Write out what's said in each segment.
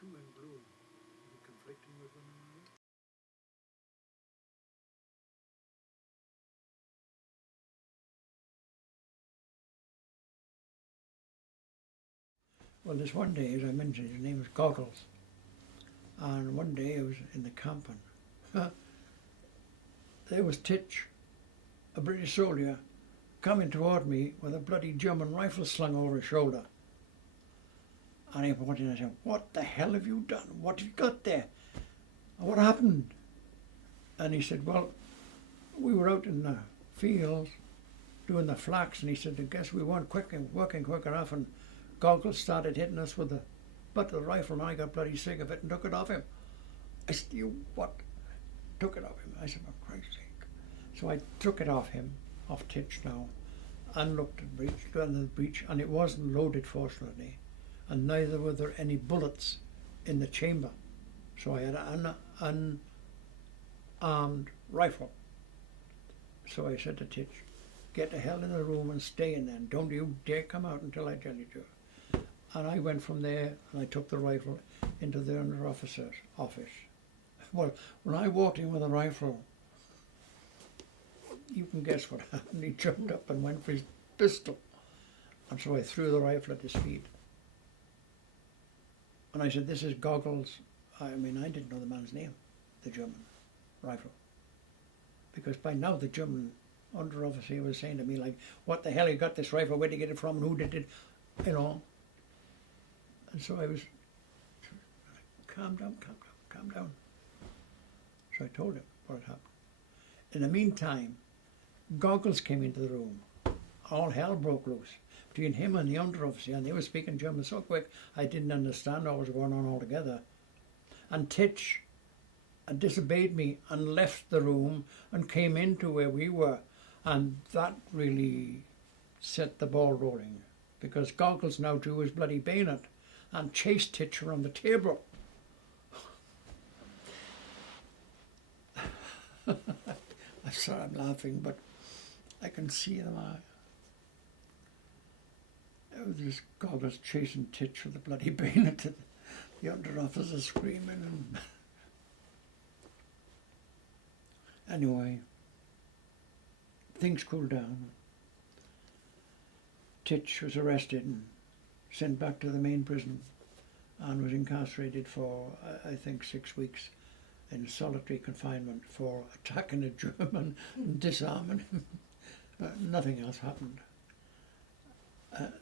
two in blue, conflicting with one another? Well, this one day, as I mentioned, his name was Goggles. And one day I was in the camp and there was Titch, a British soldier, coming toward me with a bloody German rifle slung over his shoulder. And I pointed and I said, "What the hell have you done? What have you got there? What happened?" And he said, "Well, we were out in the fields doing the flax," and he said, "I guess we weren't working quick enough, and Goggles started hitting us with the butt of the rifle, and I got bloody sick of it and took it off him." I said, "You what?" Took it off him. I said, "For Christ's sake." So I took it off him, off Titch now, and looked at the breech, and it wasn't loaded, fortunately, and neither were there any bullets in the chamber. So I had an unarmed rifle. So I said to Titch, "Get the hell in the room and stay in there. Don't you dare come out until I tell you to." And I went from there and I took the rifle into the under officer's office. Well, when I walked in with a rifle, you can guess what happened. He jumped up and went for his pistol. And so I threw the rifle at his feet. And I said, "This is Goggles." I mean, I didn't know the man's name, the German rifle. Because by now the German under officer was saying to me, like, "What the hell, you got this rifle? Where'd you get it from? And who did it?" You know. And so I was, calm down. So I told him what had happened. In the meantime, Goggles came into the room. All hell broke loose between him and the under officer, and they were speaking German so quick I didn't understand what was going on altogether. And Titch disobeyed me and left the room and came into where we were, and that really set the ball rolling, because Goggles now drew his bloody bayonet and chased Titch around the table. I'm sorry I'm laughing, but I can see them. It was just Goggles chasing Titch with the bloody bayonet, and the under officer screaming. And anyway, things cooled down. Titch was arrested and sent back to the main prison and was incarcerated for, I think, 6 weeks in solitary confinement for attacking a German and disarming him. Nothing else happened.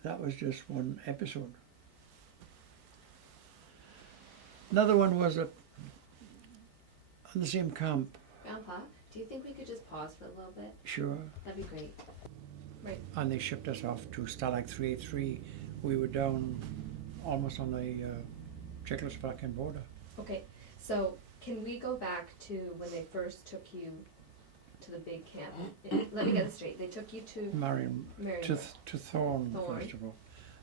That was just one episode. Another one was on the same camp. Grandpa, do you think we could just pause for a little bit? Sure. That'd be great. Right. And they shipped us off to Stalag 383. We were down almost on the Czechoslovakian border. Okay, so can we go back to when they first took you to the big camp? Let me get this straight. They took you to Marion, to Thorn, Thorn, first of all.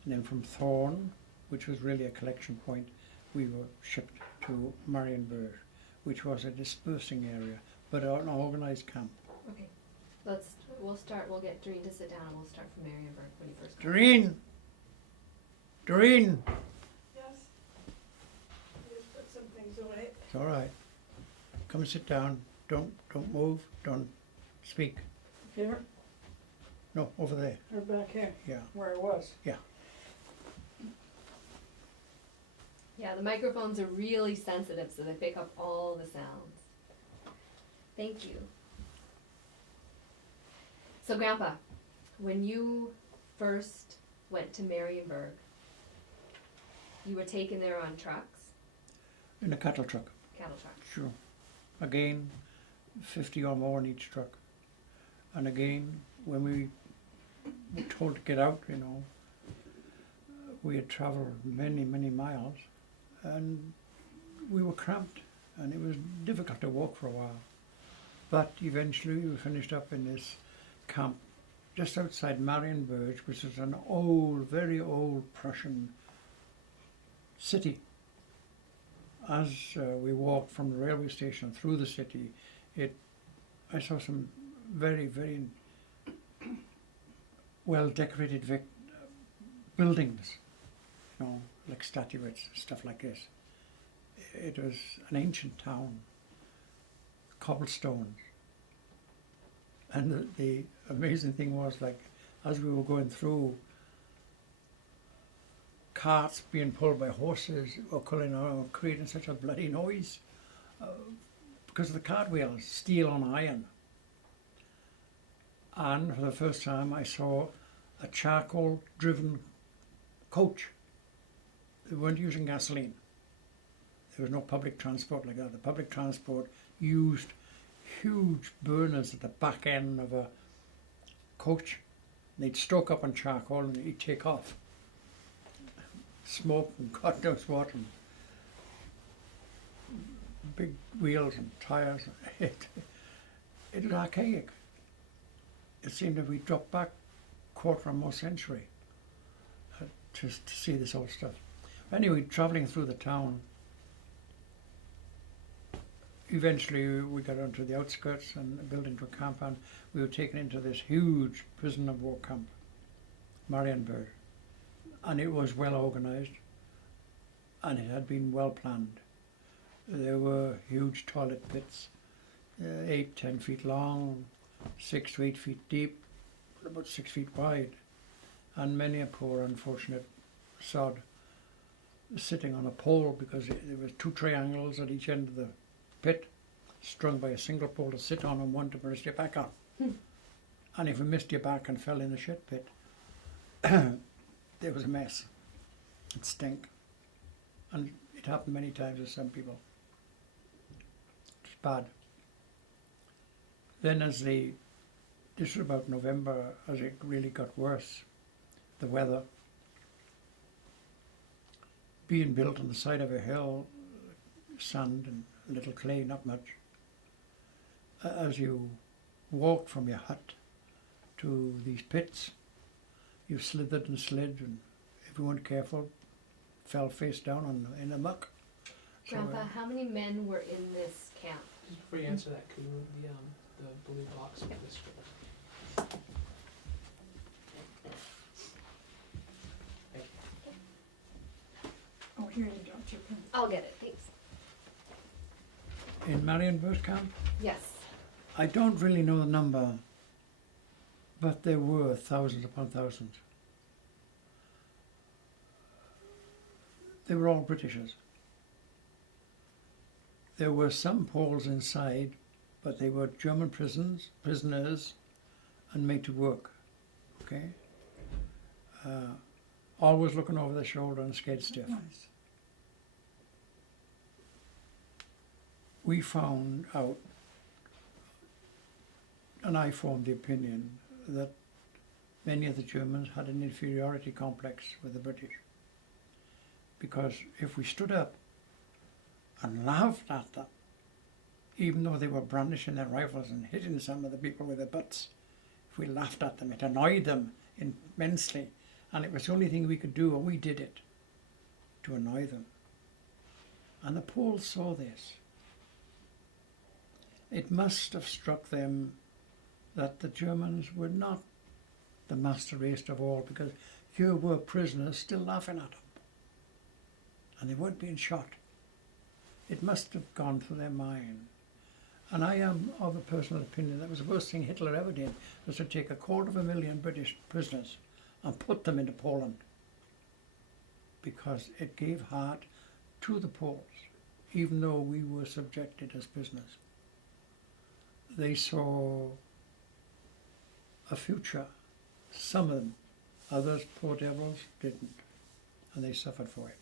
And then from Thorn, which was really a collection point, we were shipped to Marienburg, which was a dispersing area, but an organised camp. Okay, we'll get Doreen to sit down and we'll start from Marienburg when you first come. Doreen! Yes. Just put some things away. It's all right. Come and sit down. Don't move. Don't speak. Here No, over there. or back here, Yeah. where I was. Yeah, the microphones are really sensitive, so they pick up all the sounds. Thank you. So, Grandpa, when you first went to Marienburg, you were taken there on trucks, In a cattle truck. cattle trucks. Sure. Again, 50 or more in each truck. And again, when we were told to get out, we had travelled many, many miles, and we were cramped, and it was difficult to walk for a while. But eventually we finished up in this camp just outside Marienburg, which is an old, very old Prussian city. As we walked from the railway station through the city, I saw some very, very well decorated buildings, like statuettes, stuff like this. It was an ancient town, cobblestones. And the amazing thing was, like, as we were going through, carts being pulled by horses were creating such a bloody noise because of the cartwheels, steel on iron. And for the first time I saw a charcoal driven coach. They weren't using gasoline. There was no public transport like that. The public transport used huge burners at the back end of a coach. They'd stoke up on charcoal and they'd take off. Smoke and God knows what, and big wheels and tyres. It was archaic. It seemed that we dropped back quarter or more century to see this old stuff. Anyway, travelling through the town, eventually we got onto the outskirts and built into a camp, and we were taken into this huge prison of war camp, Marienburg, and it was well organised and it had been well planned. There were huge toilet pits, 8-10 feet long, 6 to 8 feet deep, about 6 feet wide, and many a poor unfortunate sod sitting on a pole because there was 2 triangles at each end of the pit, strung by a single pole to sit on and one to rest your back on. And if you missed your back and fell in the shit pit, there was a mess. It stank. And it happened many times with some people. It's bad. Then this was about November, as it really got worse, the weather, being built on the side of a hill, sand and a little clay, not much. As you walked from your hut to these pits, you slithered and slid, and if you weren't careful, fell face down in the muck. Grandpa, how many men were in this camp? Just before you answer that, could you move the blue box with this one? Oh, here you go, too. I'll get it, thanks. In Marienburg camp, Yes. I don't really know the number, but there were thousands upon thousands. They were all Britishers. There were some Poles inside, but they were German prisoners and made to work, okay? Always looking over their shoulder and scared stiff. Nice. We found out, and I formed the opinion, that many of the Germans had an inferiority complex with the British. Because if we stood up and laughed at them, even though they were brandishing their rifles and hitting some of the people with their butts, if we laughed at them, it annoyed them immensely. And it was the only thing we could do, and we did it, to annoy them. And the Poles saw this. It must have struck them that the Germans were not the master race of all, because here were prisoners still laughing at them. And they weren't being shot. It must have gone through their mind. And I am of a personal opinion that was the worst thing Hitler ever did, was to take 250,000 British prisoners and put them into Poland, because it gave heart to the Poles, even though we were subjected as prisoners. They saw a future. Some of them, others, poor devils, didn't, and they suffered for it.